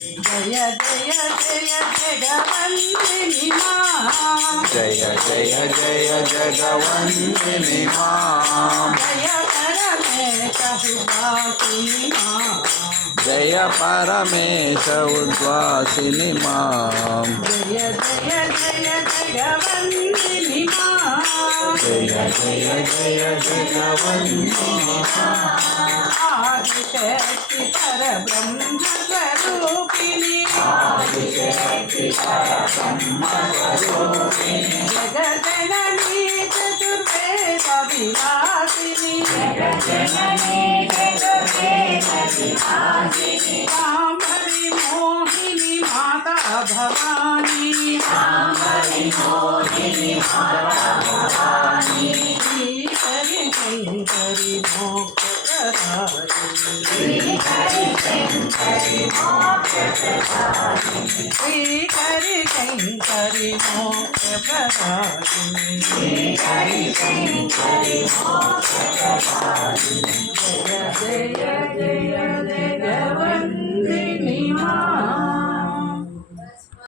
जय जय जय जगवंदिनी मां जय जय जय जगवंदिनी मां जय परमेश उद्वासिनी मां जय परमेश उद्वासिनी मां जय जय जय जगवंदिनी मां आदिशक्ति परब्रह्म स्वरूपिणी जगज्जननी चतुर्वेद विलासिनी शाम्भवी मोहिनी माता भवानी श्रीकरि शंकरि मोक्षप्रदायिनी श्रीकरि शंकरि मोक्षप्रदायिनी जय जय जय